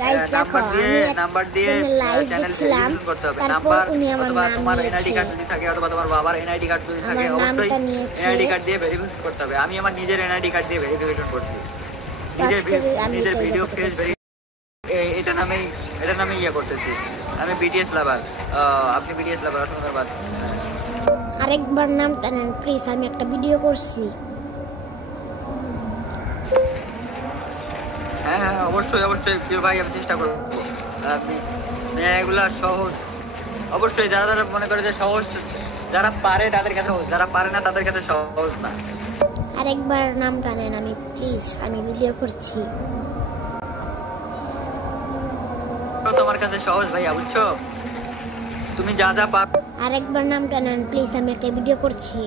Guys দেখো number দিয়ে channel verification করতে হবে। নাম্বার অথবা তোমার এনআইডি কার্ড যদি থাকে অথবা তোমার বাবার এনআইডি কার্ড যদি থাকে অবশ্যই এনআইডি কার্ড দিয়ে ভেরিফিকেশন করতে হবে। আমি আমার নিজের এনআইডি কার্ড দিয়ে ভেরিফিকেশন করছি। নিজের ভিডিও ফেস এটা নামে ইয়ে করতেছি। আমি বিটিএস লাভার। আপনি বিটিএস লাভার, অসংখ্য ধন্যবাদ। আরেকবার নামটা নেন প্লিজ, আমি একটা ভিডিও করছি। হ্যাঁ অবশ্যই প্রিয় ভাই, আমি চেষ্টা করবো। এগুলা সহজ, অবশ্যই যারা মনে করে যে সহজ, যারা পারে তাদের কাছে সহজ, যারা পারে না তাদের কাছে সহজ না। আরেকবার নামটা নেন আমি প্লিজ, আমি ভিডিও করছি। তোমার কাছে সহজ ভাইয়া, বুঝছো? তুমি যা পারো। আরেকবার নামটা নেন প্লিজ, আমি একটা ভিডিও করছি।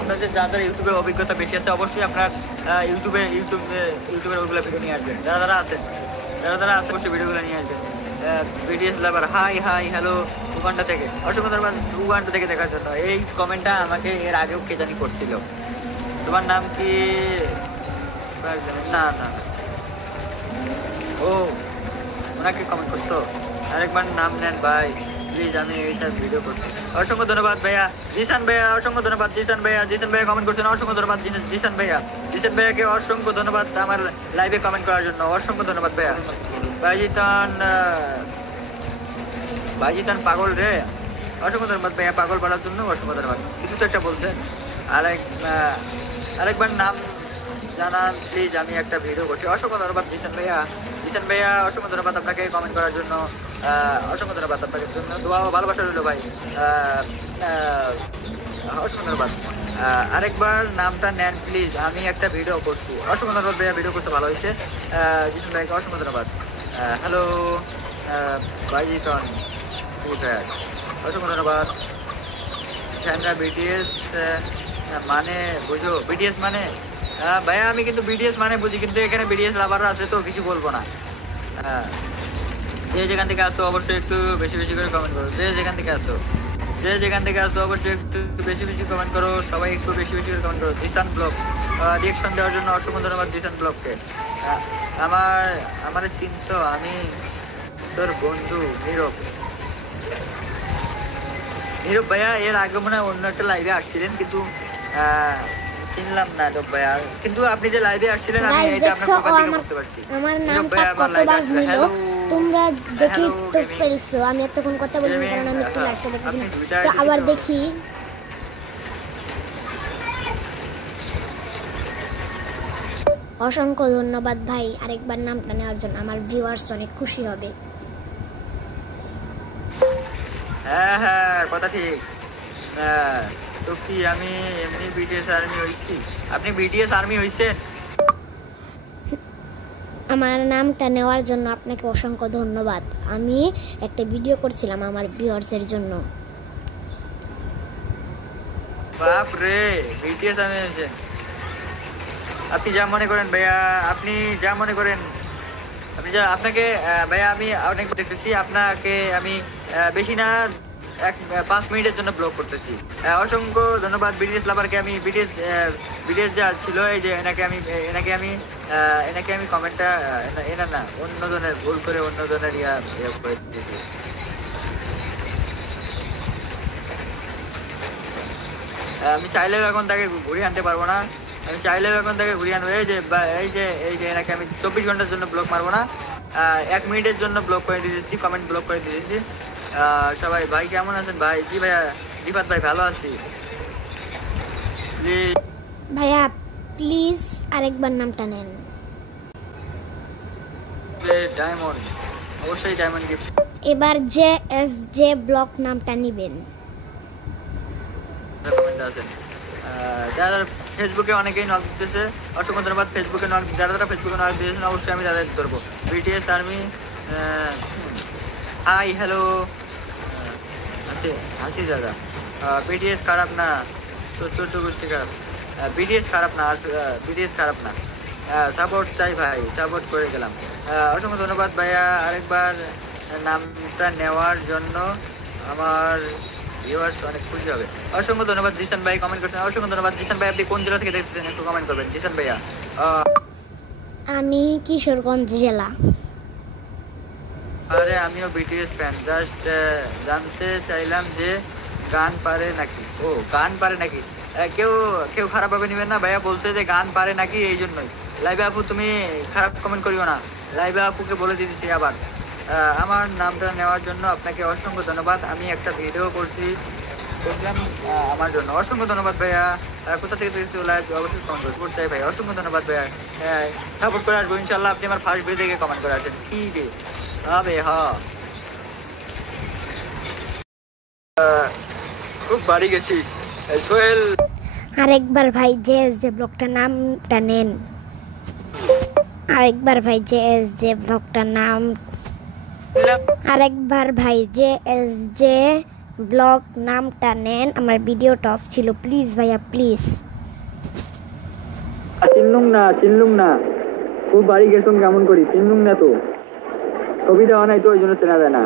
আপনাদের যাদের ইউটিউবে অভিজ্ঞতা বেশি আছে অবশ্যই আপনার ইউটিউবের ওগুলো ভিডিও নিয়ে আসবেন। যারা আছে অবশ্যই ভিডিওগুলো নিয়ে আসবেন। বিটিএস লাভার হাই হ্যালো উগান্ডা থেকে, অসংখ্য ধন্যবাদ উগান্ডা থেকে দেখার জন্য। এই কমেন্টটা আমাকে এর আগেও কে জানি করছিল। তোমার নাম কি? না ও ওনাকে কমেন্ট করছো? আরেকবার নাম নেন ভাই প্লিজ, আমি এইটা ভিডিও করছি। অসংখ্য ধন্যবাদ ভাইয়া জিসান ভাইয়া, অসংখ্য ধন্যবাদ জিসান ভাইয়া কমেন্ট করছেন, অসংখ্য ধন্যবাদ জিসান ভাইয়াকে অসংখ্য ধন্যবাদ আমার লাইভে কমেন্ট করার জন্য, অসংখ্য ধন্যবাদ ভাইয়া। ভাইজিতান পাগল রে, অসংখ্য ধন্যবাদ ভাইয়া পাগল বলার জন্য, অসংখ্য ধন্যবাদ। কিছু তো একটা বলছেন। আরেকবার নাম জানান প্লিজ, আমি একটা ভিডিও করছি। অসংখ্য ধন্যবাদ জিসান ভাইয়া, অসংখ্য ধন্যবাদ আপনাকে কমেন্ট করার জন্য, অসংখ্য ধন্যবাদ আপনাদের জন্য। দোয়া ও ভালোবাসা রইল ভাই, অসংখ্য ধন্যবাদ। আরেকবার নামটা নেন প্লিজ, আমি একটা ভিডিও করছি। অসংখ্য ধন্যবাদ ভাইয়া, ভিডিও করতে ভালো হয়েছে। জিসান ভাইকে অসংখ্য ধন্যবাদ। হ্যালো ভাইজিতন, অসংখ্য ধন্যবাদ। বিটিএস মানে বুঝো? বিটিএস মানে ভাইয়া আমি কিন্তু বিটিএস মানে বুঝি, কিন্তু এখানে বিটিএস লাভাররা আছে তো কিছু বলবো না। যে যেখান থেকে আসো অবশ্যই একটু বেশি করে কমেন্ট করো। যে যেখান থেকে আসো অবশ্যই একটু বেশি কমেন্ট করো। সবাই একটু বেশি করে কমেন্ট করো। জিসান ব্লগ রিয়েকশন দেওয়ার জন্য অসংখ্য ধন্যবাদ জিসান ব্লগকে। আমার চিনছো? আমি তোর বন্ধু নীরব ভাইয়া। এর আগে মনে হয় অন্য একটা লাইভে আসছিলেন, কিন্তু চিনলাম না ভাইয়া। কিন্তু আপনি যে লাইভে আসছিলেন আমি এটা আপনার প্রোফাইল থেকে বুঝতে পারছি। আমার নামটা কতবার নিল তোমরা দেখি তো ফেলছো। আমি এতক্ষণ কথা বলিনি কারণ আমি একটু লাইভটা দেখতেছি না, তো আবার দেখি। অসংখ্য ধন্যবাদ ভাই আরেকবার নামটা নেওয়ার জন্য, আমার ভিউয়ার্স অনেক খুশি হবে। হ্যাঁ কথা ঠিক। তো কি আমি এমনি বিটিএস আর্মি হইছি? আপনি বিটিএস আর্মি হইছেন? আমার নামটা নেওয়ার জন্য আপনাকে অসংখ্য ধন্যবাদ। আমি একটা ভিডিও করছিলাম আমার ভিউয়ার্সের জন্য। বাপ রে, বিটিএস আর্মি হইছেন? আপনি যা মনে করেন ভাইয়া, আপনি যা মনে করেন। আপনাকে ভাইয়া আমি অনেক দেখতেছি, আপনাকে আমি বেশি না 5 মিনিটের জন্য ব্লক করতেছি। অসংখ্য ধন্যবাদ বিটিএস লাভারকে। আমি বিটিএস যা ছিল এই যে এনাকে আমি কমেন্টটা না অন্য জনের ভুল করে অন্য জনের ইয়া করে দিয়েছি। আমি চাইলেও এখন তাকে ঘুরিয়ে আনতে পারবো না। আমি চাইলেও এখন তাকে ঘুরিয়ে আনবো। এই যে এনাকে আমি 24 ঘন্টার জন্য ব্লক মারবো না, 1 মিনিটের জন্য ব্লক করে দিয়েছি, কমেন্ট ব্লক করে দিয়েছি। সবাই ভাই কেমন আছেন ভাই? জি ভাইয়া রিফাত ভাই ভালো আছি। ভাইয়া প্লিজ আরেকবার নামটা নেন। ডায়মন্ড, অবশ্যই ডায়মন্ড গিফট। এবার জে ব্লক নামটা নেবেন। যারা ফেসবুকে অনেকেই নক দিতেছে, অসংখ্য ধন্যবাদ। ফেসবুকে নক যারা ফেসবুকে নক দিয়েছেন অবশ্যই আমি তাদের ধরবো। বিটিএস আর্মি হাই হ্যালো হাসি দাদা। বিটিএস খারাপ না তো চোদ্দ করছে খারাপ। বিটিএস খারাপ না, সাপোর্ট চাই ভাই, সাপোর্ট করে গেলাম। অসংখ্য ধন্যবাদ ভাইয়া আরেকবার নামটা নেওয়ার জন্য। আমার ভিউয়ার্স অনেক খুশি হবে। অসংখ্য ধন্যবাদ জিসান ভাই কমেন্ট করছেন, অসংখ্য ধন্যবাদ জিসান ভাই। আপনি কোন জেলা থেকে দেখতেছেন একটু কমেন্ট করবেন জিসান ভাইয়া। আমি কিশোরগঞ্জ জেলা। আরে আমিও বিটিএস ফ্যান, জাস্ট জানতে চাইলাম যে গান পারে নাকি। ও গান পারে নাকি, কেউ কেউ খারাপ ভাবে নেবেন না, ভাইয়া বলছে যে গান পারে নাকি, এই জন্যই। লাইভে আপু তুমি খারাপ কমেন্ট করিও না, লাইভে আপুকে বলে দিতেছি আবার। আমার নামটা নেওয়ার জন্য আপনাকে অসংখ্য ধন্যবাদ। আমি একটা ভিডিও করলাম আমার জন্য, অসংখ্য ধন্যবাদ ভাইয়া। কোথা থেকে দেখছি লাইভ অবশ্যই কমেন্ট করতে চাই ভাই, অসংখ্য ধন্যবাদ ভাইয়া। সাপোর্ট করে আসবো ইনশাল্লাহ। আপনি আমার ফার্স্ট ভিডিও থেকে কমেন্ট করে আসেন কি রে হবে। হ্যাঁ খুব বাড়ি গেছিস সোহেল। আরেকবার ভাই যে ব্লগটার নামটা নেন, আরেকবার ভাই যে ব্লগটার নাম, আরেকবার ভাই যে ব্লগ নামটা নেন। আমার ভিডিওটা অফ ছিল, প্লিজ ভাইয়া প্লিজ। চিনলুম না খুব বাড়ি গেছুম কেমন করি, চিনলুম না তো, ছবি দেওয়া নাই তো ওই জন্য চেনা যায় না।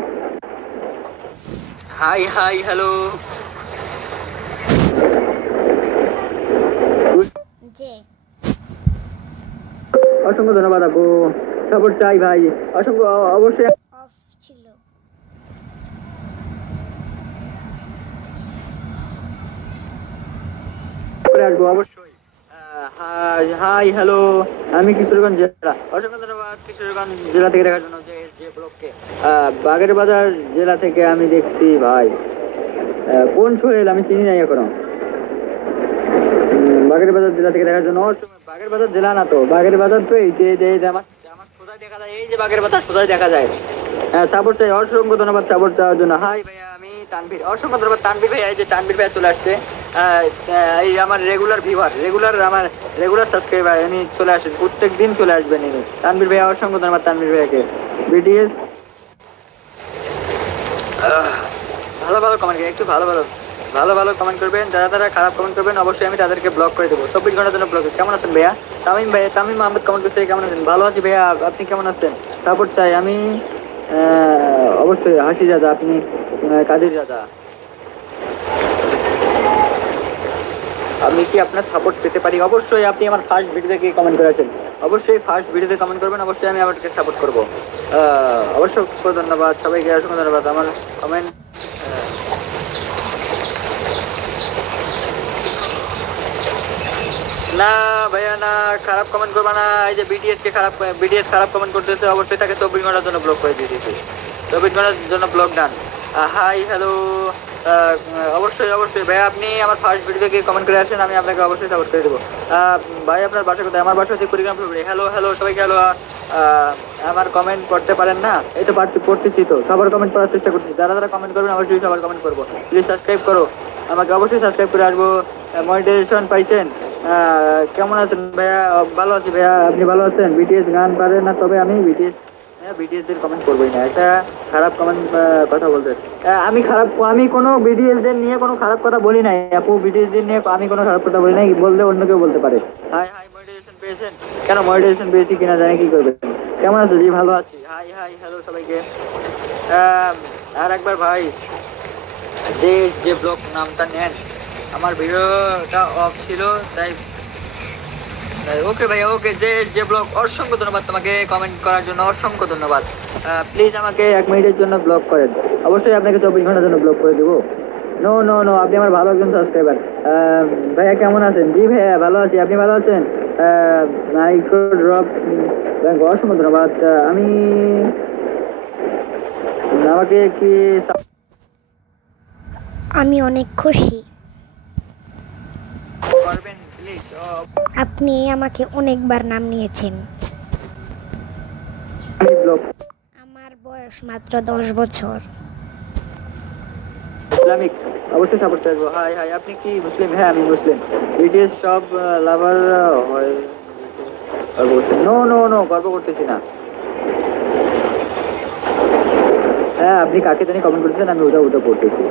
হাই হাই হ্যালো অসংখ্য ধন্যবাদ আপু, সাপোর্ট চাই ভাই অসংখ্য। অবশ্যই অফ ছিল। আসবো অবশ্যই। হাই হ্যালো, আমি কিশোরগঞ্জ জেলা। অসংখ্য ধন্যবাদ কিশোরগঞ্জ জেলা থেকে দেখার জন্য। যে ব্লগকে বাগের বাজার জেলা থেকে আমি দেখছি ভাই। কোন সোহেল আমি চিনি নাই এখনো। বাগের বাজার জেলা থেকে দেখার জন্য। বাগের বাজার জেলা না তো, বাগের বাজার তো এই যে আমার সোজাই দেখা যায়, এই যে বাগের বাজার সোজাই দেখা যায়। সাপোর্ট চাই, অসংখ্য ধন্যবাদ সাপোর্ট চাওয়ার জন্য। হাই ভাইয়া আমি তানভীর, অসংখ্য ধন্যবাদ তানভীর ভাইয়া। এই যে তানভীর ভাইয়া চলে আসছে, এই আমার রেগুলার ভিউয়ার, আমার রেগুলার সাবস্ক্রাইবার, উনি চলে আসেন প্রত্যেক দিন চলে আসবেন ইনি। তানভীর ভাইয়া অসংখ্য ধন্যবাদ তানভীর ভাইয়াকে। বিটিএস ভালো কমেন্ট, একটু ভালো কমেন্ট করবেন। যারা খারাপ কমেন্ট করবেন অবশ্যই আমি তাদেরকে ব্লক করে দেবো 24 ঘন্টার জন্য ব্লক। কেমন আছেন ভাইয়া? তামিম আহমেদ কমেন্ট করছে কেমন আছেন? ভালো আছি ভাইয়া, আপনি কেমন আছেন? সাপোর্ট চাই আমি অবশ্যই। হাসি দাদা, আপনি কাদের দাদা, আমি কি আপনার সাপোর্ট পেতে পারি? অবশ্যই আপনি আমার ফার্স্ট ভিডিওতে কি কমেন্ট করেছেন, অবশ্যই ফার্স্ট ভিডিওতে কমেন্ট করবেন, অবশ্যই আমি আপনাকে সাপোর্ট করবো। অবশ্যই ধন্যবাদ সবাইকে, অসংখ্য ধন্যবাদ। আমার কমেন্ট না ভাইয়া না, খারাপ কমেন্ট করবা না। এই যে বিটিএস খারাপ কমেন্ট করতেছে, অবশ্যই তাকে 24 ঘন্টার জন্য ব্লক করে দিয়ে দিয়েছি। 24 ঘন্টার জন্য ব্লক ডান। হাই হ্যালো, অবশ্যই ভাইয়া আপনি আমার ফার্স্ট ভিডিও থেকে কমেন্ট করে আসেন, আমি আপনাকে অবশ্যই সাপোর্ট করে দেবো। ভাই আপনার বাসা কোথায়? আমার বাসা হচ্ছে কুড়িগ্রাম ফেব্রুয়ারি। হ্যালো সবাইকে হ্যালো। আমার কমেন্ট করতে পারেন না? এই তো পড়তেছি তো, সবার কমেন্ট করার চেষ্টা করছি। যারা কমেন্ট করবেন অবশ্যই সবার কমেন্ট করবো। প্লিজ সাবস্ক্রাইব করো আমাকে, অবশ্যই সাবস্ক্রাইব করে আসবো। মনিটাইজেশন পাইছেন? কেমন আছেন ভাইয়া? ভালো আছি ভাইয়া, আপনি ভালো আছেন? বিটিএস গান পারে না, তবে আমি বিটিএস দের কমেন্ট করবোই না, একটা খারাপ কমেন্ট কথা বলতে। আমি কোনো বিটিএস দের নিয়ে কোনো খারাপ কথা বলি নাই আপু, বিটিএস দের নিয়ে আমি কোনো খারাপ কথা বলি নাই, বললে অন্য কেউ বলতে পারে। হাই মনিটাইজেশন পেয়েছেন? কেন মনিটাইজেশন পেয়েছি কিনা জানি কি করবেন। কেমন আছো? জি ভালো আছি। হাই হ্যালো সবাইকে। আর একবার ভাই যে ব্লগ নামটা নেন, আমার ভিডিওটা অফ ছিল তাই। ওকে ভাইয়া, ওকে যে ব্লগ, অসংখ্য ধন্যবাদ তোমাকে কমেন্ট করার জন্য, অসংখ্য ধন্যবাদ। প্লিজ আমাকে 1 মিনিটের জন্য ব্লক করেন, অবশ্যই আপনাকে 24 ঘন্টার জন্য ব্লক করে দেবো। নো আপনি আমার ভালো একজন সাবস্ক্রাইবার। ভাইয়া কেমন আছেন? জি ভাইয়া ভালো আছি, আপনি ভালো আছেন? মাইক্রো ড্রপ অসংখ্য ধন্যবাদ। আমাকে কি আমি অনেক খুশি, করবেন প্লিজ। আপনি আমাকে অনেকবার নাম নিয়েছেন। আমার বয়স মাত্র 10 বছর। ইসলামিক অবশ্যই সাপোর্ট করবো। হাই আপনি কি মুসলিম? হ্যাঁ আমি মুসলিম। বিটিএস সব লাভার হয়? নো গর্ব করতেছি না। হ্যাঁ আপনি কাকে জানি কমেন্ট করতেছেন, আমি ওটা পড়তেছি।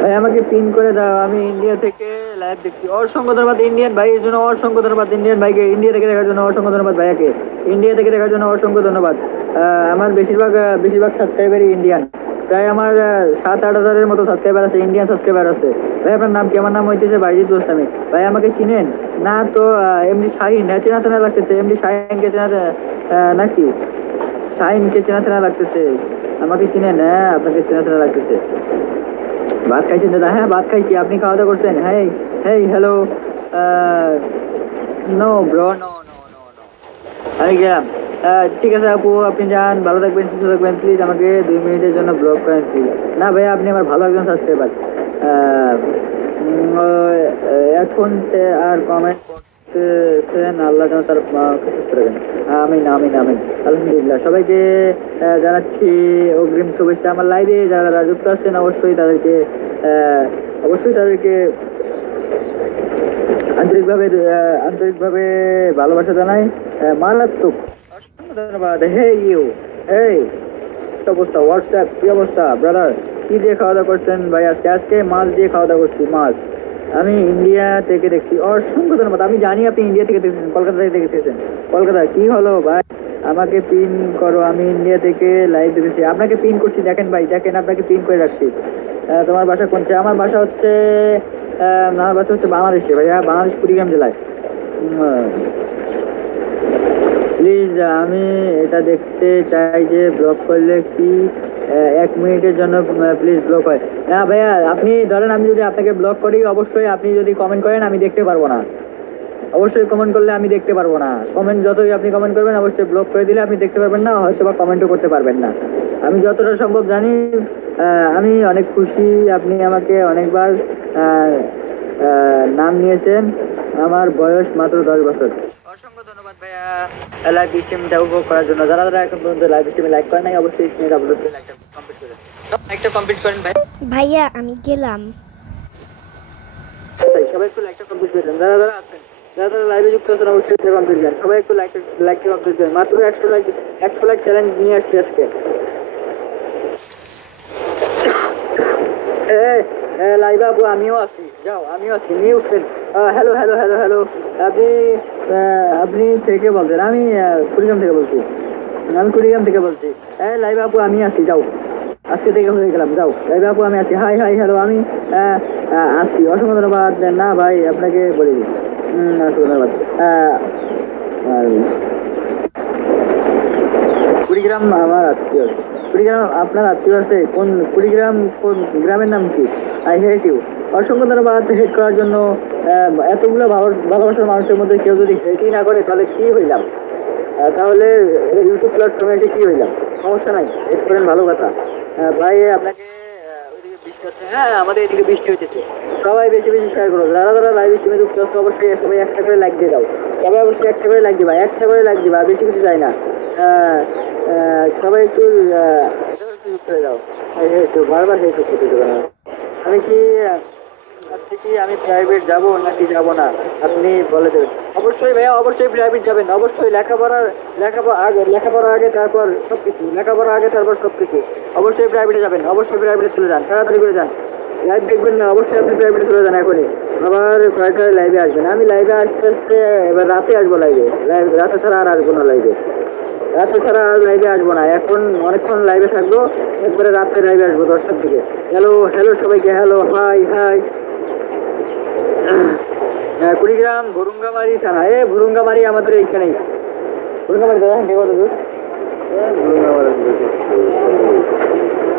ভাই আমাকে পিন করে দাও, আমি ইন্ডিয়া থেকে লাইভ দেখছি। অসংখ্য ধন্যবাদ ইন্ডিয়ান ভাইয়ের জন্য, অসংখ্য ধন্যবাদ ইন্ডিয়ান ভাইকে, ইন্ডিয়া থেকে দেখার জন্য অসংখ্য ধন্যবাদ ভাইয়াকে, ইন্ডিয়া থেকে দেখার জন্য অসংখ্য ধন্যবাদ। আমার বেশিরভাগ সাবস্ক্রাইবারই ইন্ডিয়ান, প্রায় আমার 7-8 হাজারের মতো সাবস্ক্রাইবার আছে, ইন্ডিয়ান সাবস্ক্রাইবার আছে। ভাই আপনার নাম কি? আমার নাম হইতেছে বাইজিদ গোস্বামী। ভাই আমাকে চিনেন না তো? এমনি শাহিন চেনা চেনা লাগতেছে, এমনি শাহিনকে চেনা নাকি? শাহিনকে চেনা চেনা লাগতেছে, আমাকে চিনেন? হ্যাঁ আপনাকে চেনা চেনা লাগতেছে। ভাত খাইছেন দাদা? হ্যাঁ ভাত খাইছি, আপনি খাওয়া দাওয়া করছেন? Hey hey hello, no bro, no no no no, আমি গেলাম। ঠিক আছে আপু, আপনি যান, ভালো থাকবেন, সুস্থ থাকবেন। প্লিজ আমাকে 2 মিনিটের জন্য ব্লক করেন প্লিজ। না ভাইয়া, আপনি আমার ভালো একজন সাবস্ক্রাইবার। এখন সে আর কমেন্ট করতেছেন, আল্লাহ যেন তার সুস্থ রাখেন। আমিন আমিন আমিন, আলহামদুলিল্লাহ। সবাইকে জানাচ্ছি অগ্রিম শুভেচ্ছা। আমার লাইভে যারা যারা যুক্ত আছেন অবশ্যই তাদেরকে আন্তরিকভাবে ভালোবাসা জানাই, মারাত্মক অসংখ্য ধন্যবাদ। হে ইউ, এই অবস্থা, হোয়াটসঅ্যাপ কি অবস্থা ব্রাদার? কি দিয়ে খাওয়া দাওয়া করছেন ভাই? আজকে মাছ দিয়ে খাওয়া দাওয়া করছি, মাছ। আমি ইন্ডিয়া থেকে দেখছি, অসংখ্য ধন্যবাদ। আমি জানি আপনি ইন্ডিয়া থেকে দেখতেছেন, কলকাতা থেকে দেখতেছেন। কলকাতা কি হলো ভাই? আমাকে পিন করো, আমি ইন্ডিয়া থেকে লাইভ দেখেছি, আপনাকে পিন করছি। দেখেন ভাই, দেখেন আপনাকে পিন করে রাখছি। তোমার বাসা কোনছে? আমার বাসা হচ্ছে বাংলাদেশে ভাইয়া, বাংলাদেশ কুড়িগ্রাম জেলায়। প্লিজ আমি এটা দেখতে চাই যে ব্লক করলে কি 1 মিনিটের জন্য প্লিজ ব্লক হয়? না ভাইয়া, আপনি ধরেন আমি যদি আপনাকে ব্লক করি, অবশ্যই আপনি যদি কমেন্ট করেন আমি দেখতে পারবো না। অবশ্যই কমেন্ট করলে আমি দেখতে পারবো না। কমেন্ট যতই আপনি কমেন্ট করবেন, অবশ্যই ব্লক করে দিলে আপনি দেখতে পারবেন না, হয়তো বা কমেন্টও করতে পারবেন না। আমি যতটা সম্ভব জানি। আমি অনেক খুশি আপনি আমাকে অনেকবার নাম নিয়েছেন। আমার বয়স মাত্র 10 বছর। অসংখ্য ধন্যবাদ ভাইয়া লাইভ স্ট্রিমটা উপভোগ করার জন্য। যারা যারা এখন পর্যন্ত লাইভ স্ট্রিমে লাইক করেন নাই, অবশ্যই স্ক্রিনে আপলোড করে লাইকটা কমপ্লিট করেন, লাইকটা কমপ্লিট করেন ভাই। ভাইয়া আমি গেলাম। সবাই একটু লাইকটা কমপ্লিট করে দেন। যারা যারা আছেন, যারা যারা লাইভে যুক্ত আছেন, অবশ্যই লাইকটা কমপ্লিট করেন। সবাই একটু লাইকটা কমপ্লিট করেন। মাত্র 100 লাইক চ্যালেঞ্জ নিয়ে আসছি আজকে। লাইভে আপু আমিও আছি, যাও আমিও আছি, new friend. Hello hello hello hello, আপনি থেকে বলছেন? আমি কুড়িগ্রাম থেকে বলছি, লাইভে আপু আমি আছি, যাও আজকে থেকে হয়ে গেলাম, যাও লাইভে আপু আমি আছি। হাই হাই হ্যালো, আমি আসছি। অসংখ্য ধন্যবাদ। না ভাই আপনাকে বলে দিই, অসংখ্য ধন্যবাদ। কুড়িগ্রাম আমার আত্মীয়। কুড়িগ্রাম আপনার আত্মীয় আছে? কোন কুড়িগ্রাম, কোন গ্রামের নাম কি? I hate you. অসংখ্য ধন্যবাদ হেট করার জন্য। এতগুলো ভালোবাসার মানুষের মধ্যে কেউ যদি হেটই না করে, তাহলে কি হইলাম? তাহলে ইউটিউব প্ল্যাটফর্মে এসে কি হইলাম? সমস্যা নাই, হেট করেন, ভালো কথা। ভাই আপনাকে ওইদিকে বৃষ্টি হচ্ছে? হ্যাঁ আমাদের এদিকে বৃষ্টি হচ্ছে। সবাই বেশি বেশি শেয়ার করো। যারা যারা লাইভ স্ট্রিমে যুক্ত আছে, অবশ্যই সবাই একটা করে লাইক দিয়ে দাও। সবাই অবশ্যই একটা করে লাইক দিবা, একটা করে লাইক দিবা, বেশি কিছু চাই না। সবাই একটু যুক্ত হয়ে যাও। বারবার হেট করতে দেবে না। আমি কি আজকে কি আমি প্রাইভেট যাব নাকি যাব না, আপনি বলে দেবেন। অবশ্যই ভাইয়া, অবশ্যই প্রাইভেট যাবেন, অবশ্যই লেখাপড়া আগে তারপর সবকিছু, অবশ্যই প্রাইভেটে যাবেন, অবশ্যই প্রাইভেটে চলে যান, তাড়াতাড়ি করে যান। লাইভ দেখবেন না, অবশ্যই আপনি প্রাইভেটে চলে যান এখনই। আবার কয়েকটা লাইভে আসবেন। আমি লাইভে আসতে আসতে এবার রাতে আসবো লাইভে, রাতে ছাড়া আর আসবো না লাইভে, রাতে ছাড়া আর লাইভে আসবো না। এখন অনেকক্ষণ লাইভে থাকবো, একবারে রাতে লাইভে আসবো 10টার দিকে। হ্যালো হ্যালো সবাইকে, hello hi high. Kurigram Bhurungamari থানা। ভুরুঙ্গামারি আমাদের এইখানেই। ভুরুঙ্গামারি দাদা কত দূর?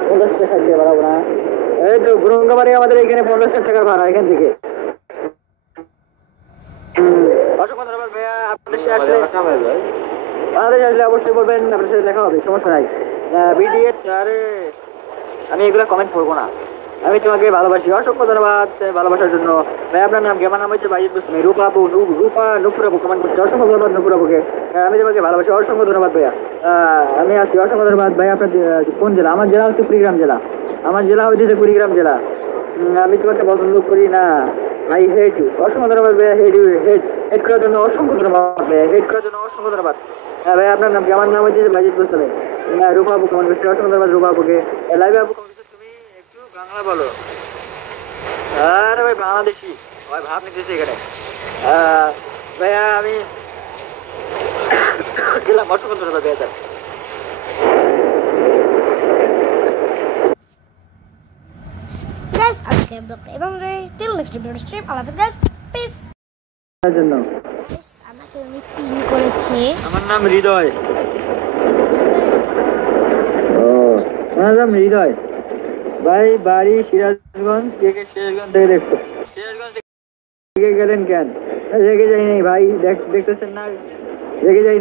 50 টাকা দিয়ে বাড়াবো না। এই তো ভুরুঙ্গামারি আমাদের এইখানে 50 টাকার ভাড়া এখান থেকে। অসংখ্য ধন্যবাদ ভাইয়া। বাংলাদেশে আসলে অবশ্যই বলবেন, আপনার সাথে দেখা হবে, সমস্যা নাই। বিডিএস আরে আমি এগুলো কমেন্ট করবো না, আমি তোমাকে ভালোবাসি। অসংখ্য ধন্যবাদ ভালোবাসার জন্য ভাই। আপনার নাম কি? আমার নাম হচ্ছে বাইজিদ গোস্বামী। রূপা নুপুর আপু কমেন্ট করছি, অসংখ্য ধন্যবাদ নুপুর আপুকে। আমি তোমাকে ভালোবাসি, অসংখ্য ধন্যবাদ ভাইয়া। আমি আছি, অসংখ্য ধন্যবাদ ভাই। আপনার কোন জেলা? আমার জেলা হচ্ছে কুড়িগ্রাম জেলা, কুড়িগ্রাম জেলা। আমি তোমাকে পছন্দ করি না, আই হেট ইউ। অসংখ্য ধন্যবাদ ভাইয়া, হেট করার জন্য অসংখ্য ধন্যবাদ ভাইয়া, হেট করার জন্য অসংখ্য ধন্যবাদ। ভাই আপনার নাম কি? আমার নাম হচ্ছে বাইজিদ গোস্বামী। রূপা আপু কমেন্ট করছি, অসংখ্য ধন্যবাদ রূপা আপুকে। লাইভে আপু কমেন্ট করছে, তুমি একটু বাংলা বলো। আরে ভাই বাংলাদেশি ভাই ভাব নিতেছি এখানে ভাইয়া আমি গেলাম অসংখ্য ধন্যবাদ ভাইয়া guys আজকে ব্লগটা এবং till next video stream আল্লাহ হাফেজ guys peace জন্য আমাকে উনি পিন করেছে আমার নাম হৃদয় আমার নাম হৃদয় ভাই বাড়ি সিরাজগঞ্জ কে সিরাজগঞ্জ থেকে দেখছো সিরাজগঞ্জ থেকে গেলেন কেন রেগে যাই নাই ভাই দেখতেছেন না রেগে যাই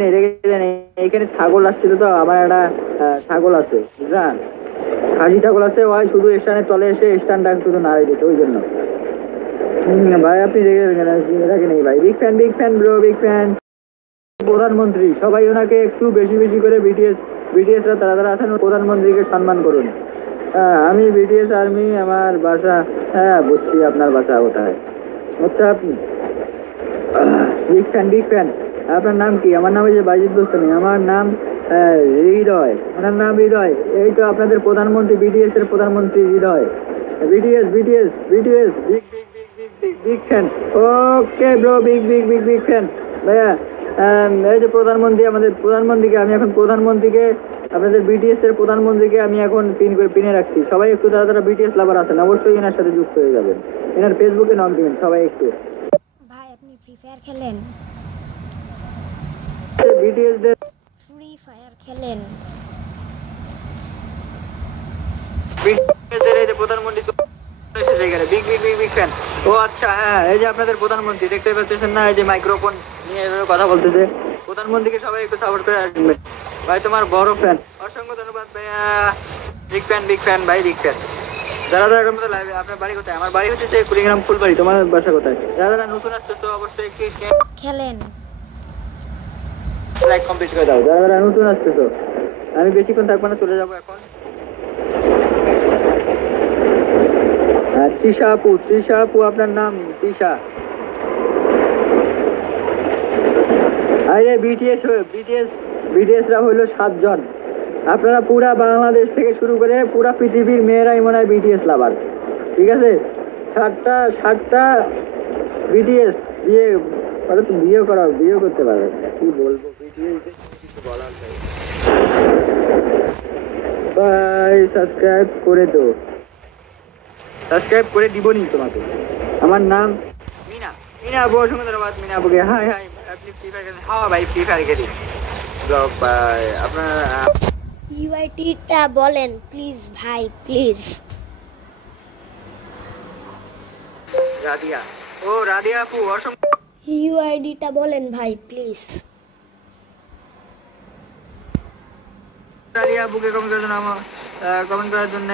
নাই এখানে ছাগল আসছিল তো আমার একটা ছাগল আছে বুঝলেন খাসি ছাগল আছে ভাই শুধু স্ট্যান্ডের তলে এসে স্ট্যান্ডটা শুধু নাড়াই দিতে ওই জন্য ভাই আপনি রেগে রাখেন নেই ভাই big fan bro big fan প্রধানমন্ত্রী সবাই ওনাকে একটু বেশি বেশি করে বিটিএসরা তারা আছেন প্রধানমন্ত্রীকে সম্মান করুন আমি বিটিএস আর্মি আমার বাসা বুঝছি আপনার বাসা ওটায় আচ্ছা আপনি বিগ ফ্যান আপনার নাম কি আমার নাম হচ্ছে বাজিদ গোস্বামী আমার নাম হৃদয় ওনার নাম হৃদয় এই তো আপনাদের প্রধানমন্ত্রী বিটিএস এর প্রধানমন্ত্রী হৃদয় BTS big fan okay bro big fan ভাইয়া এই যে প্রধানমন্ত্রী আমাদের প্রধানমন্ত্রীকে আমি এখন প্রধানমন্ত্রীকে আপনাদের বিটিএস এর প্রধানমন্ত্রীকে আমি এখন পিনে রাখছি সবাই একটু যারা বিটিএস লাভার আছেন অবশ্যই এনার সাথে যুক্ত হয়ে যাবেন এনার ফেসবুকে নক দিবেন সবাই একটু ভাই আপনি ফ্রি ফায়ার খেলেন বিটিএস দের ফ্রি ফায়ার খেলেন বিটিএস দের এই যে প্রধানমন্ত্রী এসে গেলে বিগ ফ্যান ও আচ্ছা হ্যাঁ এই যে আপনাদের প্রধানমন্ত্রী দেখতে পাচ্ছেন না এই যে মাইক্রোফোন নিয়ে কথা বলতেছে প্রধানমন্ত্রীকে সবাই একটু সাপোর্ট করে আসবেন ভাই তোমার বড় ফ্যান অসংখ্য ধন্যবাদ ভাইয়া বিগ ফ্যান ভাই বিগ ফ্যান যারা লাইভে আপনার বাড়ি কোথায় আমার বাড়ি হচ্ছে কুড়িগ্রাম ফুলবাড়ি তোমার বাসা কোথায় যারা নতুন আসছে তো অবশ্যই একটু খেলেন লাইক কমপ্লিট করে দাও যারা নতুন আসছে তো আমি বেশিক্ষণ থাকবো না চলে যাবো এখন তৃষা আপু আপনার নাম তৃষা আরে বিটিএস রা হলো 7 জন আপনারা পুরা বাংলাদেশ থেকে শুরু করে পুরা পৃথিবীর মেয়েরাই মনে হয় বিটিএস লাভার ঠিক আছে 7টা বিটিএস বিয়ে করতে পারবে কি বলবো বিটিএস কিছু বলার নেই ভাই সাবস্ক্রাইব করে দিবনি তোমাকে আমার নাম মিনা আপু অসংখ্য ধন্যবাদ মিনা আপুকে হাই আপনি ফ্রি ফায়ার খেলেন হ্যাঁ ভাই ফ্রি ফায়ার খেলি ব্লগ ভাই আপনার ইউআইডিটা বলেন প্লিজ ভাই প্লিজ রাদিয়া আপু অসংখ্য ইউআইডিটা বলেন ভাই প্লিজ রাদিয়া আপুকে কমেন্ট করার জন্য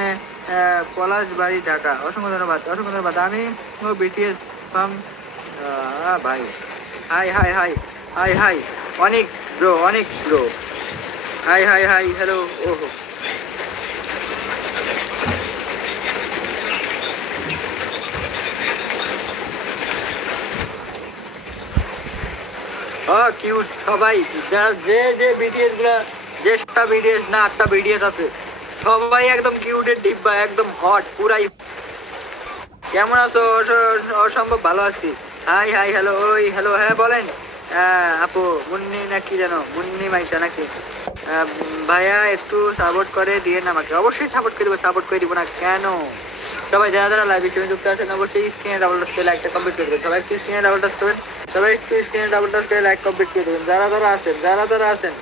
পলাশ বাড়ি ঢাকা অসংখ্য ধন্যবাদ আমি বিটিএস ফ্রম ভাই হাই অনেক ব্রো হাই হ্যালো ওহো কিউট সবাই যারা যে বিটিএস গুলা যে 7টা বিটিএস না 8টা বিটিএস আছে সবাই একদম কিউটের ডিব্বা একদম হট পুরাই কেমন আছো অসম্ভব ভালো আছি হাই হ্যালো হ্যাঁ বলেন আপু মুন্নি নাকি জানো মুন্নি মাইশা নাকি ভাইয়া একটু সাপোর্ট করে দিয়ে না আমাকে অবশ্যই সাপোর্ট করে দিব না কেন সবাই যারা লাইভ স্ট্রিমে যুক্ত আছেন অবশ্যই স্ক্রিনে ডাবল টাচ করে লাইকটা কমপ্লিট করে দেবেন সবাই স্ক্রিনে ডাবল টাচ করবেন লাইক কমপ্লিট করে দেবেন যারা আছেন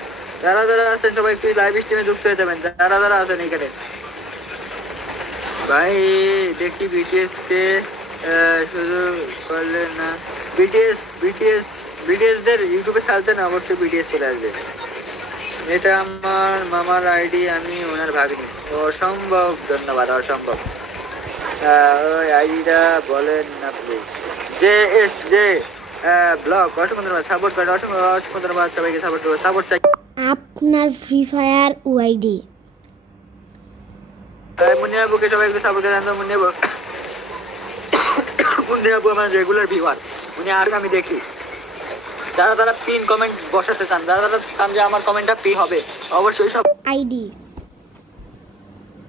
সবাই একটু লাইভ স্ট্রিমে যুক্ত হয়ে যাবেন যারা আছেন এখানে ভাই দেখি বিটিএস কে শুধু করলে না বিটিএস দের ইউটিউবে চালতে না অবশ্যই বিটিএস চলে আসবে এটা আমার মামার আইডি আমি ওনার ভাগ্নি অসম্ভব ধন্যবাদ অসম্ভব ওই আইডিটা বলেন না প্লিজ জে ব্লগ অসংখ্য ধন্যবাদ সাপোর্ট করে অসংখ্য ধন্যবাদ সবাইকে সাপোর্ট চাই আপনার ফ্রি ফায়ার ওআইডি মুন্নি আপুকে সবাই একটু সাপোর্ট করে জানতো মুন্নি আপু আমার রেগুলার ভিউয়ার উনি আর আমি দেখি যারা পিন কমেন্ট বসাতে চান যারা চান যে আমার কমেন্টটা পি হবে অবশ্যই সব আইডি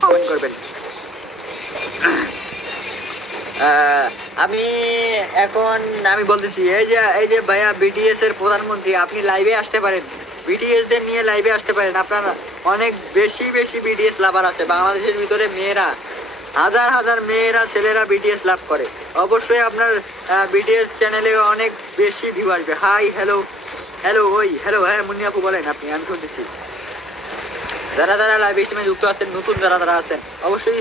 কমেন্ট করবেন আমি এখন আমি বলতেছি এই যে ভাইয়া বিটিএস এর প্রধানমন্ত্রী, আপনি লাইভে আসতে পারেন, বিটিএস দের নিয়ে লাইভে আসতে পারেন। আপনার অনেক বেশি বেশি বিটিএস লাভার আছে বাংলাদেশের ভিতরে, মেয়েরা হাজার হাজার মেয়েরা ছেলেরা বিটিএস লাভ করে। অবশ্যই আপনার বিটিএস চ্যানেলে অনেক বেশি ভিউ আসবে। হাই হ্যালো হ্যালো ওই হ্যালো, হ্যাঁ মুন্নি আপু বলেন আপনি, আমি শুনতেছি। যারা যারা লাইভ স্ট্রিমে যুক্ত আছেন, নতুন যারা যারা আছেন, অবশ্যই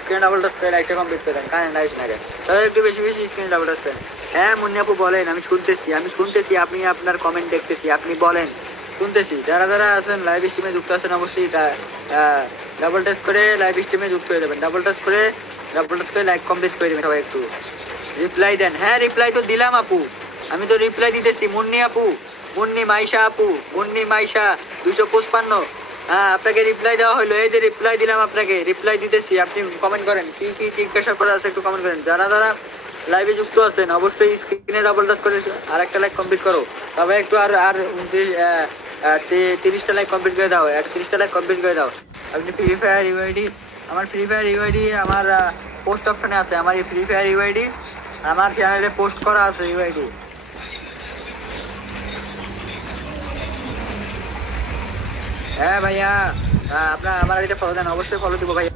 স্ক্রিন ডাবল টাচ করে লাইকটা কমপ্লিট করেন, কারেন্ট আইস না তাহলে একটু বেশি বেশি স্ক্রিন ডাবল টাচ করেন। হ্যাঁ মুন্নি আপু বলেন, আমি শুনতেছি, আপনি আপনার কমেন্ট দেখতেছি, আপনি বলেন, শুনতেছি। যারা যারা আছেন লাইভ স্ট্রিমে যুক্ত আছেন, অবশ্যই ডাবল টাচ করে লাইভ স্ট্রিমে যুক্ত হয়ে যাবেন, ডাবল টাচ করে লাইক কমপ্লিট করে দেবেন। সবাই একটু রিপ্লাই দেন। হ্যাঁ রিপ্লাই তো দিলাম আপু, আমি তো রিপ্লাই দিতেছি। মুন্নি আপু, মুন্নি মাইশা আপু, মুন্নি মাইশা 255, হ্যাঁ আপনাকে রিপ্লাই দেওয়া হলো, এই যে রিপ্লাই দিলাম, আপনাকে রিপ্লাই দিতেছি। আপনি কমেন্ট করেন, কি কি জিজ্ঞাসা করা আছে একটু কমেন্ট করেন। যারা যারা লাইভে যুক্ত আছেন, অবশ্যই স্ক্রিনে ডাবল টাচ করে আর একটা লাইক কমপ্লিট করো। তবে একটু আর 30টা লাইক কমপ্লিট করে দাও, 30টা লাইক কমপ্লিট করে দাও। আপনি ফ্রি ফায়ার ইউআইডি, আমার ফ্রি ফায়ার ইউআইডি আমার পোস্ট অপশনে আছে, আমার এই ফ্রি ফায়ার ইউআইডি আমার চ্যানেলে পোস্ট করা আছে ইউআইডি। হ্যাঁ ভাইয়া, আপনার আমার আইডিতে ফলো দেন, অবশ্যই ফলো দিব ভাইয়া।